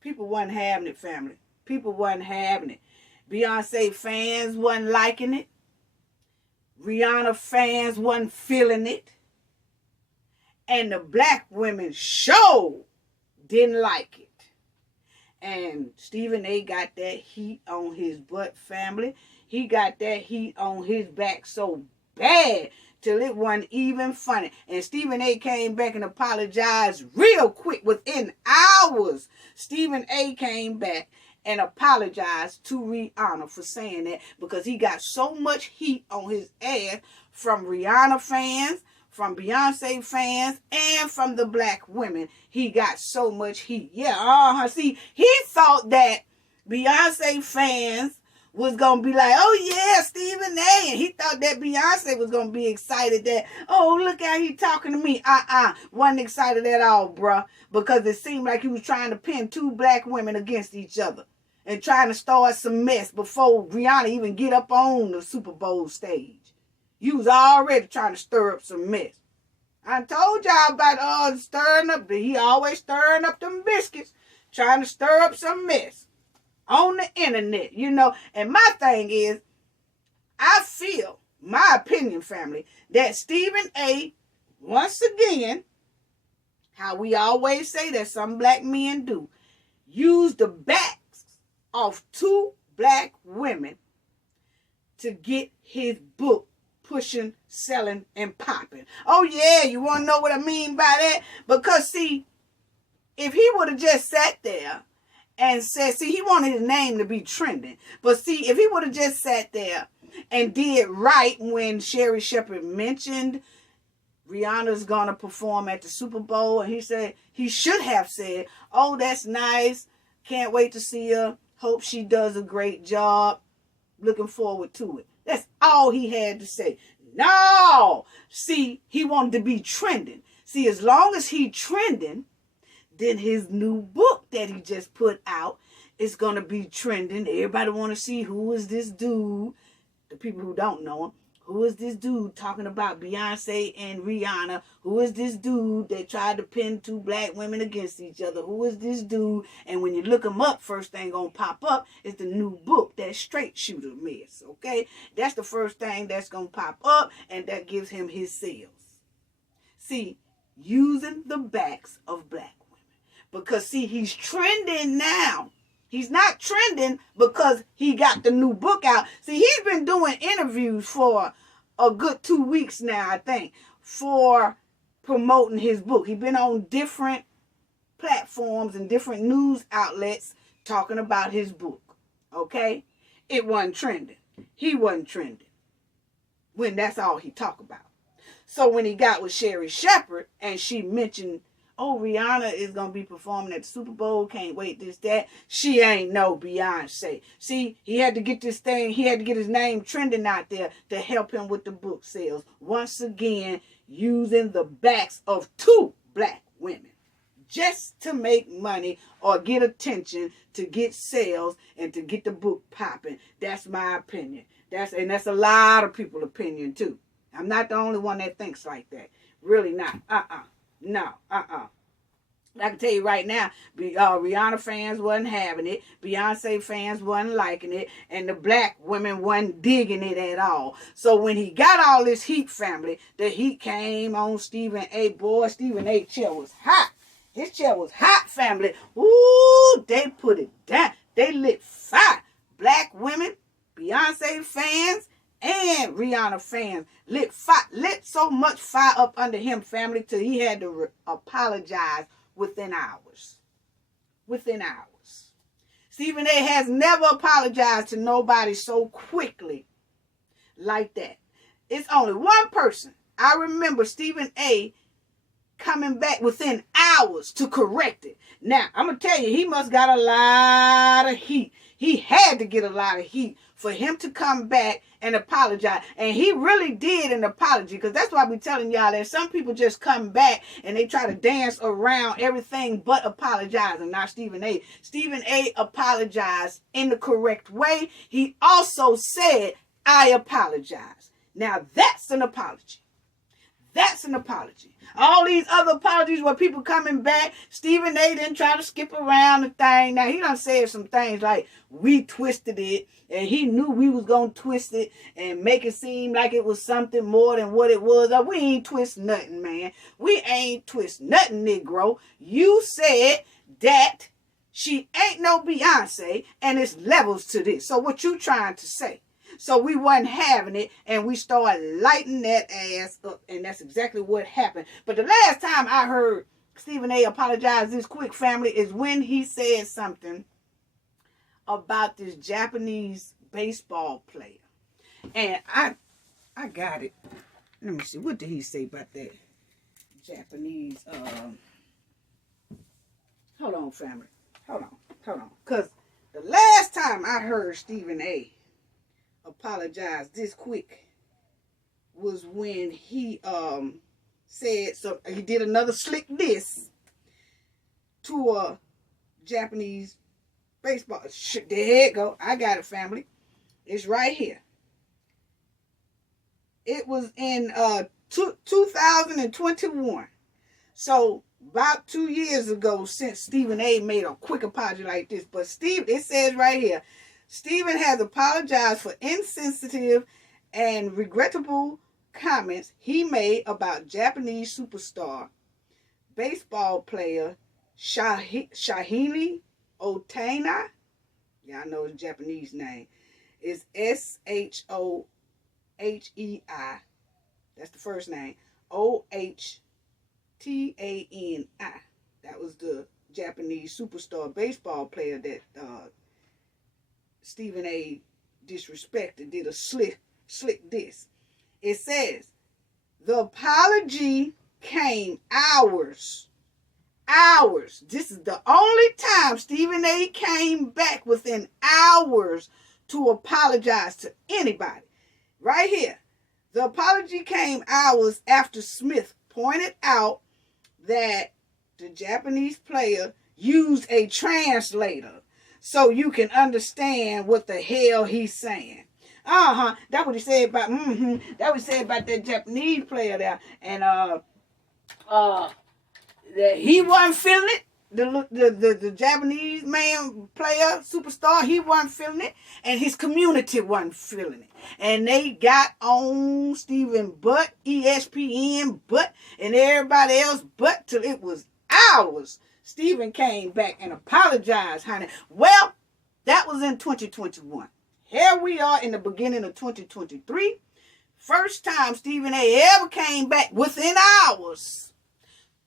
people wasn't having it, family. People wasn't having it. Beyonce fans wasn't liking it. Rihanna fans wasn't feeling it. And the black women sure didn't like it. And Stephen A. got that heat on his butt, family. He got that heat on his back so bad till it wasn't even funny. And Stephen A. came back and apologized real quick. Within hours, Stephen A. came back and apologized to Rihanna for saying that because he got so much heat on his ass from Rihanna fans, from Beyonce fans, and from the black women. He got so much heat. Yeah, See, he thought that Beyonce fans was going to be like, oh yeah, Stephen A. And he thought that Beyonce was going to be excited that, oh, look how he talking to me. Wasn't excited at all, bruh. Because it seemed like he was trying to pin two black women against each other. And trying to start some mess before Rihanna even get up on the Super Bowl stage. You was already trying to stir up some mess. I told y'all about stirring up. He always stirring up them biscuits. Trying to stir up some mess. On the internet, you know. And my thing is, I feel, my opinion, family, that Stephen A., once again, how we always say that some black men do, use the backs of two black women to get his book pushing, selling, and popping. Oh, yeah, you want to know what I mean by that? Because, see, if he would have just sat there and said, see, he wanted his name to be trending. But see, if he would have just sat there and did right when Sherry Shepherd mentioned Rihanna's going to perform at the Super Bowl, and he should have said, oh, that's nice. Can't wait to see her. Hope she does a great job. Looking forward to it. That's all he had to say. No! See, he wanted to be trending. See, as long as he trending, then his new book that he just put out is going to be trending. Everybody want to see who is this dude. The people who don't know him. Who is this dude talking about Beyonce and Rihanna? Who is this dude that tried to pin two black women against each other? Who is this dude? And when you look him up, first thing gonna pop up is the new book, that Straight Shooter mess, okay? That's the first thing that's gonna pop up, and that gives him his sales. See, using the backs of black women. Because, see, he's trending now He's not trending because he got the new book out. See, he's been doing interviews for a good 2 weeks now, I think, for promoting his book. He's been on different platforms and different news outlets talking about his book. Okay? It wasn't trending. He wasn't trending when that's all he talked about. So when he got with Sherry Shepherd and she mentioned, oh, Rihanna is going to be performing at the Super Bowl, can't wait, this, that, she ain't no Beyonce. See, he had to get this thing, he had to get his name trending out there to help him with the book sales. Once again, using the backs of 2 black women just to make money or get attention, to get sales, and to get the book popping. That's my opinion. That's a lot of people's opinion too. I'm not the only one that thinks like that. Really not. No. I can tell you right now, Rihanna fans wasn't having it. Beyonce fans wasn't liking it. And the black women wasn't digging it at all. So when he got all this heat, family, the heat came on Stephen A. Boy, Stephen A. chair was hot. His chair was hot, family. Ooh, they put it down. They lit fire. Black women, Beyonce fans, and Rihanna fans lit so much fire up under him, family, till he had to apologize within hours. Within hours. Stephen A. has never apologized to nobody so quickly like that. It's only one person. I remember Stephen A. coming back within hours to correct it. Now, I'm going to tell you, he must got a lot of heat. He had to get a lot of heat for him to come back and apologize. And he really did an apology, because that's why I be telling y'all that some people just come back and they try to dance around everything but apologizing. Not Stephen A. Stephen A. apologized in the correct way. He also said, I apologize. Now, that's an apology. That's an apology. All these other apologies where people coming back, Stephen A. didn't try to skip around the thing. Now, he done said some things like, we twisted it, and he knew we was going to twist it and make it seem like it was something more than what it was. We ain't twist nothing, man. We ain't twist nothing, Negro. You said that she ain't no Beyonce, and it's levels to this. So what you trying to say? So we wasn't having it, and we started lighting that ass up, and that's exactly what happened. But the last time I heard Stephen A. apologize this quick, family, is when he said something about this Japanese baseball player. And I got it. Let me see. What did he say about that Japanese? Hold on, family. Hold on. Because the last time I heard Stephen A. apologize this quick was when he said, so he did another slick diss to a Japanese baseball. There you go. I got it, family. It's right here. It was in 2021. So about 2 years ago, since Stephen A. made a quick apology like this. But it says right here, Stephen has apologized for insensitive and regrettable comments he made about Japanese superstar baseball player Shohei Ohtani. Yeah, I know his Japanese name. It's Shohei. That's the first name. Ohtani. That was the Japanese superstar baseball player that Stephen A. disrespected, did a slick diss. It says, the apology came hours. This is the only time Stephen A. came back within hours to apologize to anybody. Right here. The apology came hours after Smith pointed out that the Japanese player used a translator so you can understand what the hell he's saying. That's what he said about, that what he said about that Japanese player there. And, that he wasn't feeling it. The Japanese man player, superstar, he wasn't feeling it. And his community wasn't feeling it. And they got on Stephen Butt, ESPN Butt, and everybody else Butt till it was hours. Stephen came back and apologized, honey. Well, That was in 2021. Here we are in the beginning of 2023. First time Stephen A. ever came back within hours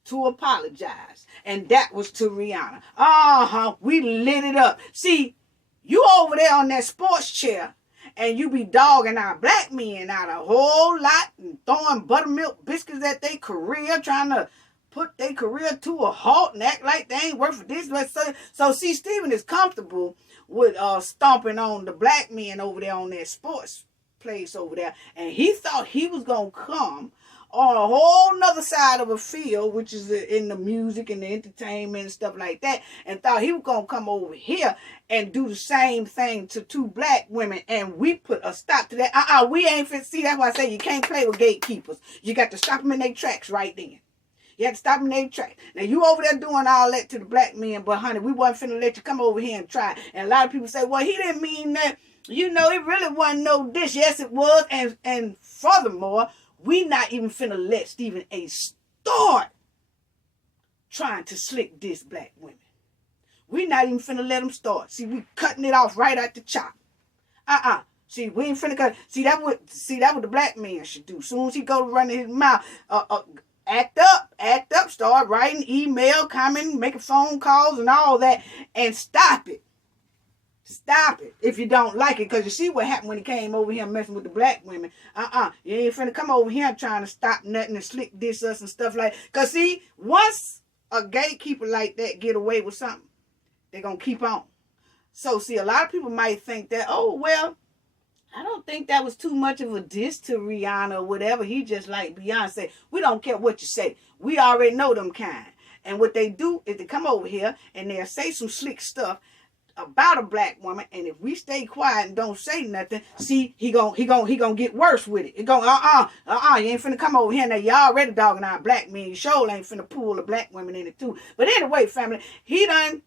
to apologize. And that was to Rihanna. We lit it up. See, you over there on that sports chair and you be dogging our black men out a whole lot and throwing buttermilk biscuits at their career, trying to put their career to a halt and act like they ain't worth for this. So see, Stephen is comfortable with stomping on the black men over there on that sports place over there. And he thought he was going to come on a whole nother side of a field, which is in the music and the entertainment and stuff like that, and thought he was going to come over here and do the same thing to two black women, and we put a stop to that. We ain't fit. See, that's why I say you can't play with gatekeepers. You got to stop them in their tracks right then. You have to stop them in their tracks. Now, you over there doing all that to the black men, but honey, we wasn't finna let you come over here and try. And a lot of people say, well, he didn't mean that. You know, it really wasn't no dish. Yes, it was. And furthermore, we not even finna let Stephen A. start trying to slick diss black women. We not even finna let him start. See, we cutting it off right at the chop. See, we ain't finna cut. See, that what the black man should do. Soon as he go to running his mouth, act up, start writing email, commenting, making phone calls and all that, and stop it. Stop it if you don't like it, because you see what happened when he came over here messing with the black women. You ain't finna come over here trying to stop nothing and slick diss us and stuff like that. Because see, once a gatekeeper like that get away with something, they're going to keep on. So see, a lot of people might think that, oh, well, I don't think that was too much of a diss to Rihanna or whatever. He just like Beyonce. We don't care what you say. We already know them kind. And what they do is they come over here and they'll say some slick stuff about a black woman, and if we stay quiet and don't say nothing, see, he gonna get worse with it. It go, you ain't finna come over here now. You already dogging out black men. You sure ain't finna pull the black women in it too. But anyway, family, he done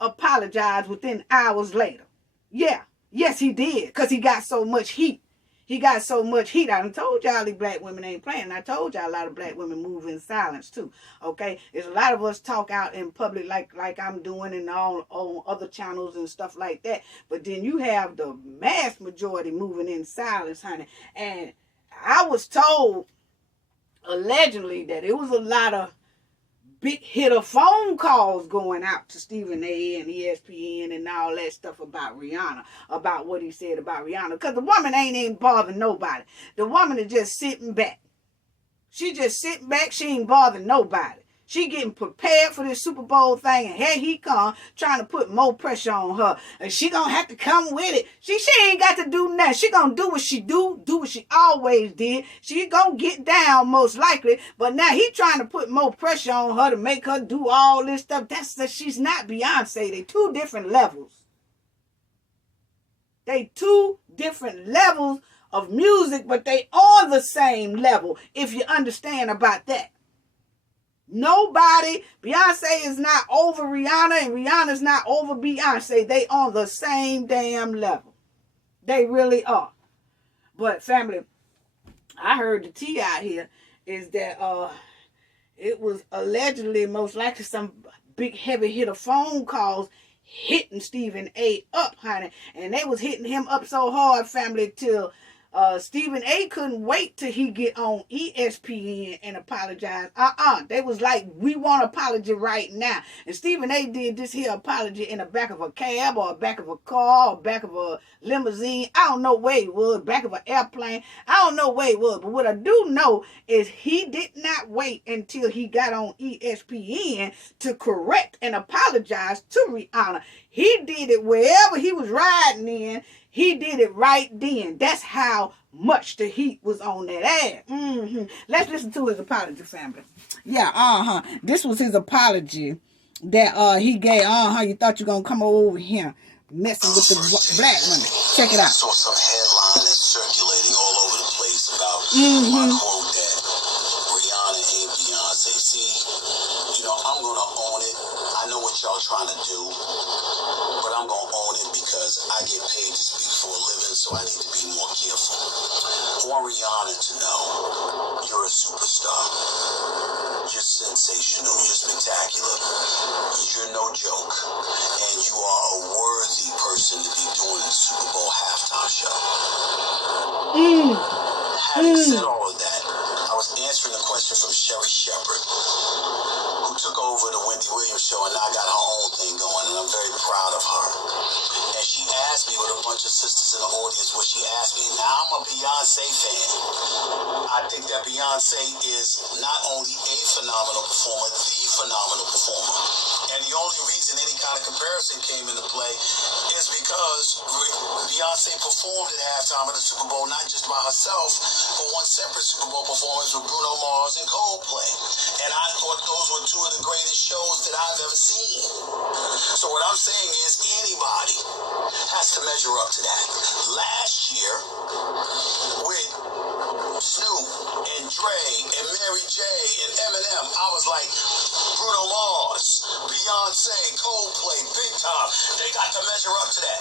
apologized within hours later. Yeah, yes, he did, because he got so much heat. He got so much heat. I done told y'all these black women ain't playing. I told y'all a lot of black women move in silence too. Okay? There's a lot of us talk out in public like I'm doing and on other channels and stuff like that. But then you have the mass majority moving in silence, honey. And I was told, allegedly, that it was a lot of big hitter phone calls going out to Stephen A. and ESPN and all that stuff about Rihanna, about what he said about Rihanna. Because the woman ain't even bothering nobody. The woman is just sitting back. She just sitting back. She ain't bothering nobody. She getting prepared for this Super Bowl thing, and here he come trying to put more pressure on her. And she gonna have to come with it. She ain't got to do nothing. She gonna do what she do what she always did. She gonna get down most likely, but now he trying to put more pressure on her to make her do all this stuff. That's that she's not Beyonce. They two different levels. They two different levels of music, but they on the same level, if you understand about that. Nobody, Beyonce is not over Rihanna and Rihanna's not over Beyonce. They on the same damn level. They really are. But family, I heard the tea out here is that it was allegedly most likely some big heavy hitter phone calls hitting Stephen A. up, honey. And they was hitting him up so hard, family, till Stephen A. couldn't wait till he get on ESPN and apologize. They was like, we want an apology right now. And Stephen A. did this here apology in the back of a cab or back of a car or back of a limousine. I don't know where it was, back of an airplane. I don't know where it was. But what I do know is he did not wait until he got on ESPN to correct and apologize to Rihanna. He did it wherever he was riding in. He did it right then. That's how much the heat was on that ass. Let's listen to his apology, family. Yeah, This was his apology that he gave. You thought you were going to come over here messing with the black women. Check it out. I saw some headline that's circulating all over the place about my quote that Rihanna ain't Beyonce. See, I'm going to own it. I know what y'all trying to do, but I'm going to own it because I get paid to speak for a living, so I need to be more careful. I want Rihanna to know you're a superstar. You're sensational. sensational. You're spectacular. You're no joke. And you are a worthy person to be doing the Super Bowl halftime show. Having said all of that, I was answering a question from Sherry Shepherd, who took over the Wendy Williams show and now got her own thing going, and I'm very proud of her. And she asked me with a bunch of sisters in the audience what she asked me. Now, I'm a Beyonce fan. I think that Beyonce is not only a phenomenal performer, the phenomenal performer. And the only reason any kind of comparison came into play is because Beyonce performed at halftime of the Super Bowl, not just by herself, but one separate Super Bowl performance with Bruno Mars and Coldplay. And I thought those were two of the greatest shows that I've ever seen. So what I'm saying is anybody has to measure up to that. Last year, with Snoop and Dre and Mary J and Eminem, I was like, Bruno Mars, Beyonce, Coldplay, big time. They got to measure up to that.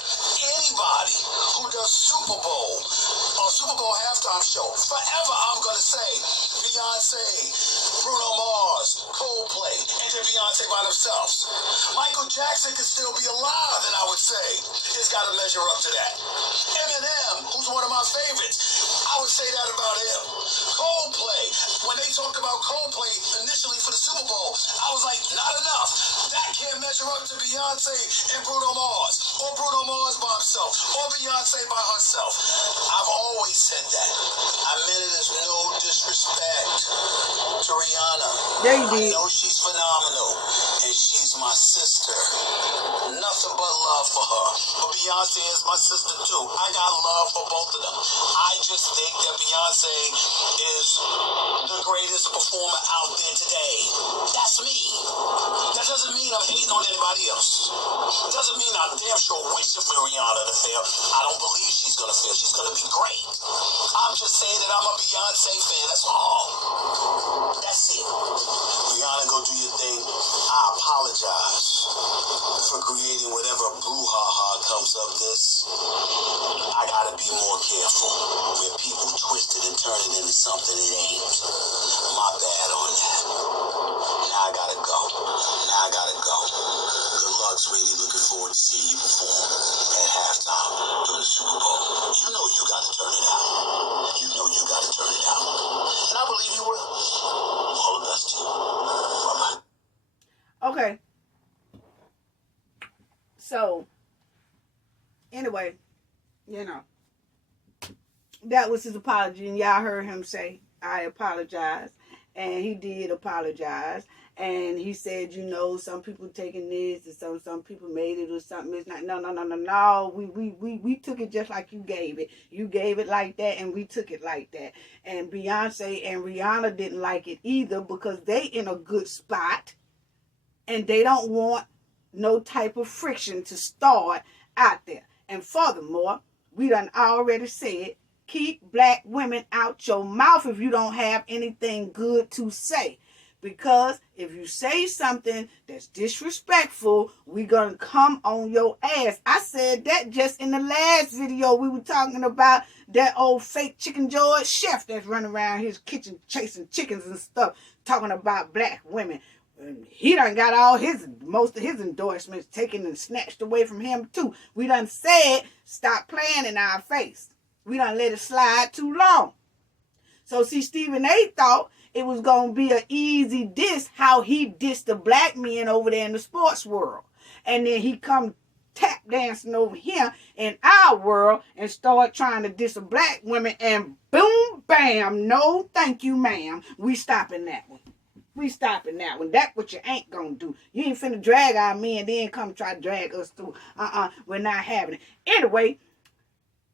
Anybody who does Super Bowl or Super Bowl halftime show, forever I'm going to say Beyonce, Bruno Mars, Coldplay, and then Beyonce by themselves. Michael Jackson could still be alive, and I would say it's got to measure up to that. Eminem, who's one of my favorites, I would say that about him. Coldplay, when they talked about Coldplay initially for the Super Bowl, I was like, not enough. That can't measure up to Beyonce and Bruno Mars, or Bruno Mars by himself, or Beyonce by herself. I've always said that. I meant it as no disrespect to Rihanna. Yeah, you did. I know she's phenomenal, and she's my sister. Nothing but love for her. But Beyonce is my sister too. I got love for both of them. I just think that Beyonce is the greatest performer out there today. That's me. That doesn't mean I'm hating on anybody else. It doesn't mean I'm damn sure wishing for Rihanna to fail. I don't believe she's going to fail. She's going to be great. I'm just saying that I'm a Beyonce fan. That's all. That's it. Rihanna, go do your thing. I apologize for creating whatever brouhaha comes of this. I gotta be more careful where people twist it and turn it into something it ain't. My bad on that. Now I gotta go. Good luck, sweetie. Looking forward to seeing you perform at halftime during the Super Bowl. You know you gotta turn it out. And I believe you will. All the best to you. Bye-bye. Okay. So, anyway, that was his apology, and y'all heard him say, I apologize. And he did apologize. And he said, some people taking this, and some people made it or something. It's not, no. We took it just like you gave it. You gave it like that, and we took it like that. And Beyonce and Rihanna didn't like it either because they in a good spot, and they don't want no type of friction to start out there. And furthermore, we done already said, keep black women out your mouth if you don't have anything good to say. Because if you say something that's disrespectful, we're going to come on your ass. I said that just in the last video. We were talking about that old fake Chicken George chef that's running around his kitchen chasing chickens and stuff, talking about black women. He done got most of his endorsements taken and snatched away from him too. We done said, stop playing in our face. We done let it slide too long. So see, Stephen A. thought it was going to be an easy diss, how he dissed the black men over there in the sports world. And then he come tap dancing over here in our world and start trying to diss a black women, and boom, bam, no thank you, ma'am. We stopping that one. That's what you ain't gonna do. You ain't finna drag our men, then come try to drag us through. We're not having it. Anyway,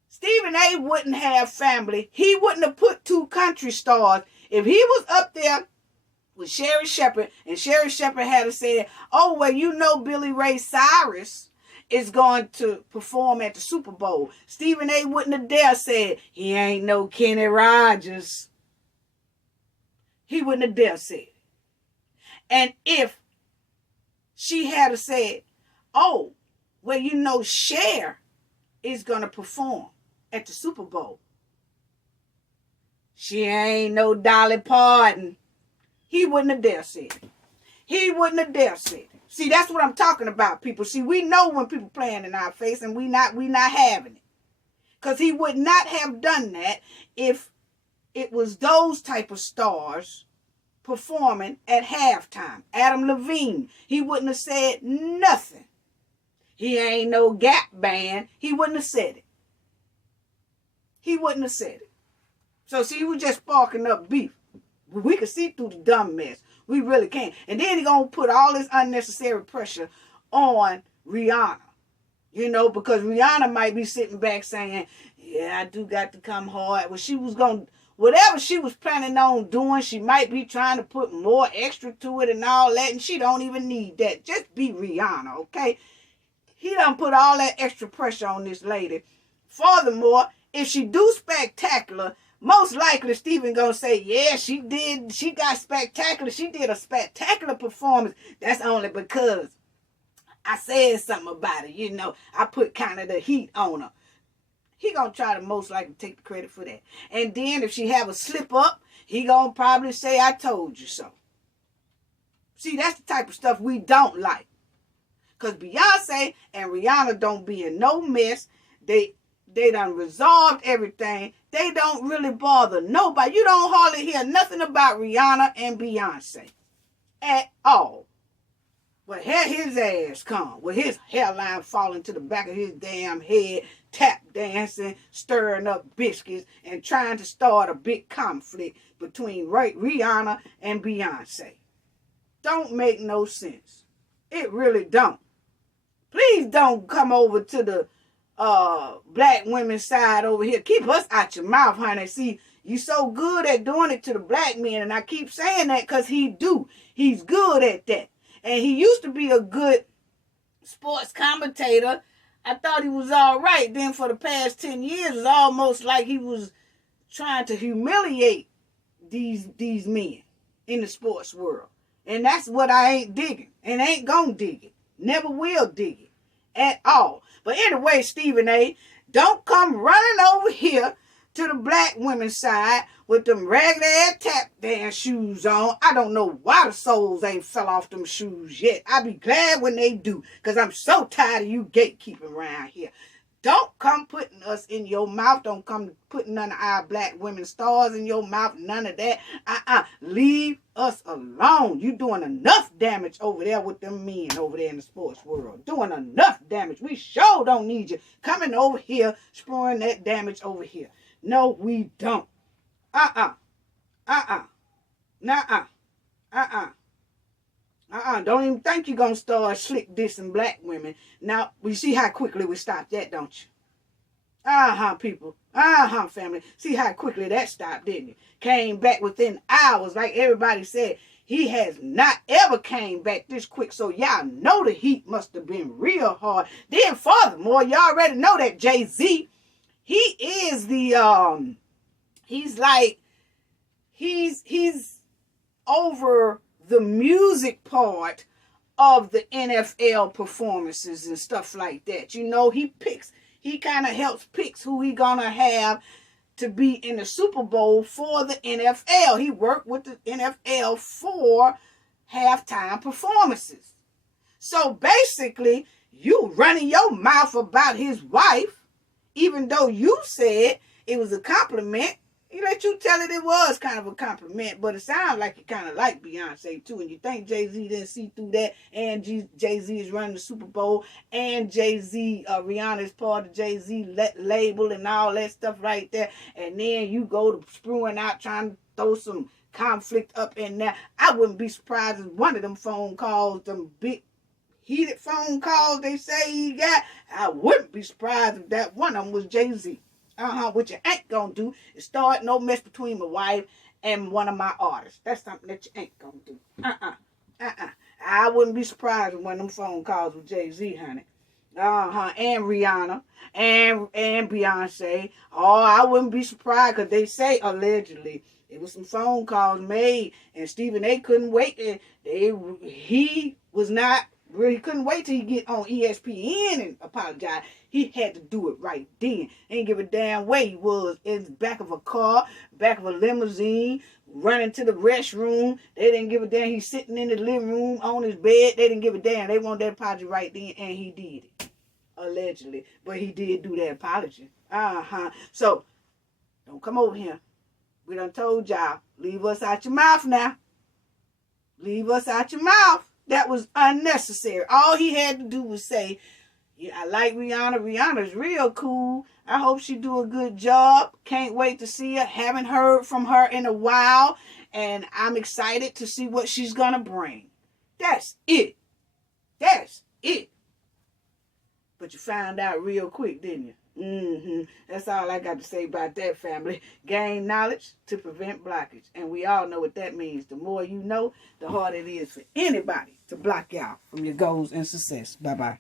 Stephen A. wouldn't have family. He wouldn't have put two country stars. If he was up there with Sherry Shepherd, and Sherry Shepherd had said, oh, well, Billy Ray Cyrus is going to perform at the Super Bowl. Stephen A. wouldn't have dare said, he ain't no Kenny Rogers. He wouldn't have dare said. And if she had said, oh, well, Cher is going to perform at the Super Bowl. She ain't no Dolly Parton. He wouldn't have dare said it. he wouldn't have dare said it. See, that's what I'm talking about, people. See, we know when people playing in our face, and we not having it. Because he would not have done that if it was those type of stars performing at halftime. Adam Levine, he wouldn't have said nothing. He ain't no Gap band. He wouldn't have said it. He wouldn't have said it. So see, he was just sparking up beef. We could see through the dumb mess. We really can. And then he gonna put all this unnecessary pressure on Rihanna. You know, because Rihanna might be sitting back saying, yeah, I do got to come hard. Well, she was going to, whatever she was planning on doing, she might be trying to put more extra to it and all that, and she don't even need that. Just be Rihanna, okay? He done put all that extra pressure on this lady. Furthermore, if she do spectacular, most likely Steven gonna say, yeah, she got spectacular. She did a spectacular performance. That's only because I said something about it, you know. I put kind of the heat on her. He gonna try to most likely take the credit for that. And then if she have a slip up, he gonna probably say, I told you so. See, that's the type of stuff we don't like. Because Beyonce and Rihanna don't be in no mess. They done resolved everything. They don't really bother nobody. You don't hardly hear nothing about Rihanna and Beyonce at all. But here his ass come with his hairline falling to the back of his damn head, tap dancing, stirring up biscuits, and trying to start a big conflict between Rihanna and Beyonce. Don't make no sense. It really don't. Please don't come over to the black women's side over here. Keep us out your mouth, honey. See, you so good at doing it to the black men, and I keep saying that because he do. He's good at that. And he used to be a good sports commentator. I thought he was all right. Then for the past 10 years, it's almost like he was trying to humiliate these men in the sports world. And that's what I ain't digging. And ain't gonna dig it. Never will dig it. At all. But anyway, Stephen A., don't come running over here to the black women's side with them ragged ass tap dance shoes on. I don't know why the soles ain't fell off them shoes yet. I'll be glad when they do, because I'm so tired of you gatekeeping around here. Don't come putting us in your mouth. Don't come putting none of our black women stars in your mouth. None of that. Leave us alone. You doing enough damage over there with them men over there in the sports world. Doing enough damage. We sure don't need you coming over here, spewing that damage over here. No, we don't. Don't even think you're going to start slick dissing black women. Now, we see how quickly we stopped that, don't you? People. Family. See how quickly that stopped, didn't it? Came back within hours, like everybody said. He has not ever came back this quick, so y'all know the heat must have been real hard. Then furthermore, y'all already know that Jay-Z, he is the, he's over the music part of the NFL performances and stuff like that. You know, he kind of helps picks who he gonna have to be in the Super Bowl for the NFL. He worked with the NFL for halftime performances. So basically, you running your mouth about his wife, even though you said it was a compliment. He let you tell it was kind of a compliment, but it sounds like you kind of like Beyonce too, and you think Jay-Z didn't see through that, and Jay-Z is running the Super Bowl, and Rihanna is part of Jay-Z label and all that stuff right there, and then you go to spruing out trying to throw some conflict up in there. I wouldn't be surprised if one of them phone calls, them big heated phone calls they say he got, I wouldn't be surprised if that one of them was Jay-Z. What you ain't gonna do is start no mess between my wife and one of my artists. That's something that you ain't gonna do. I wouldn't be surprised if one of them phone calls with Jay-Z, honey. And Rihanna and Beyonce. Oh, I wouldn't be surprised because they say allegedly there was some phone calls made and Stephen A. couldn't wait. He couldn't wait till he get on ESPN and apologize. He had to do it right then. Ain't give a damn way he was in the back of a car, back of a limousine, running to the restroom. They didn't give a damn. He's sitting in the living room on his bed. They didn't give a damn. They want that apology right then, and he did it. Allegedly. But he did do that apology. So, don't come over here. We done told y'all, leave us out your mouth now. Leave us out your mouth. That was unnecessary. All he had to do was say, yeah, I like Rihanna. Rihanna's real cool. I hope she do a good job. Can't wait to see her. Haven't heard from her in a while. And I'm excited to see what she's going to bring. That's it. That's it. But you found out real quick, didn't you? That's all I got to say about that, family. Gain knowledge to prevent blockage. And we all know what that means. The more you know, the harder it is for anybody to block y'all from your goals and success. Bye-bye.